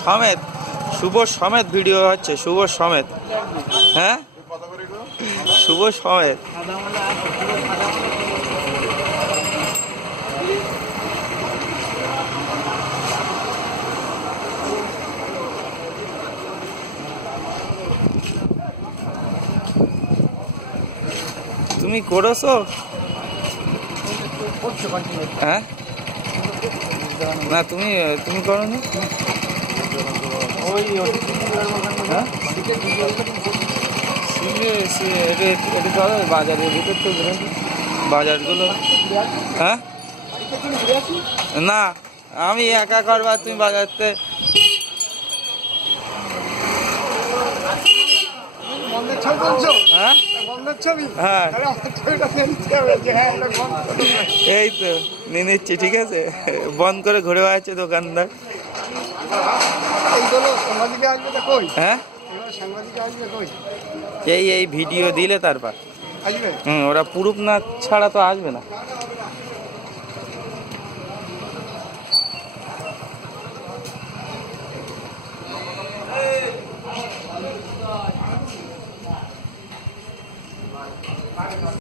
সমেত, শুভ সমেত ভিডিও হচ্ছে, শুভ সমেত। হ্যাঁ? শুভ সমেত। তুমি করেছ? হ্যাঁ? না, তুমি তুমি করনি? ওই বাজারের ভিতর তো বাজারগুলো। হ্যাঁ? না, আমি একা করবা তুমি বাজারতে। হ্যাঁ? হ্যাঁ। এই তো, নিয়ে নিচ্ছি, ঠিক আছে? বন্ধ করে ঘুরে বেড়াচ্ছে দোকানদার। হ্যাঁ? এই এই ভিডিও দিলে তারপর। হুম ওরা পুরুপ না ছাড়া তো আসবে না।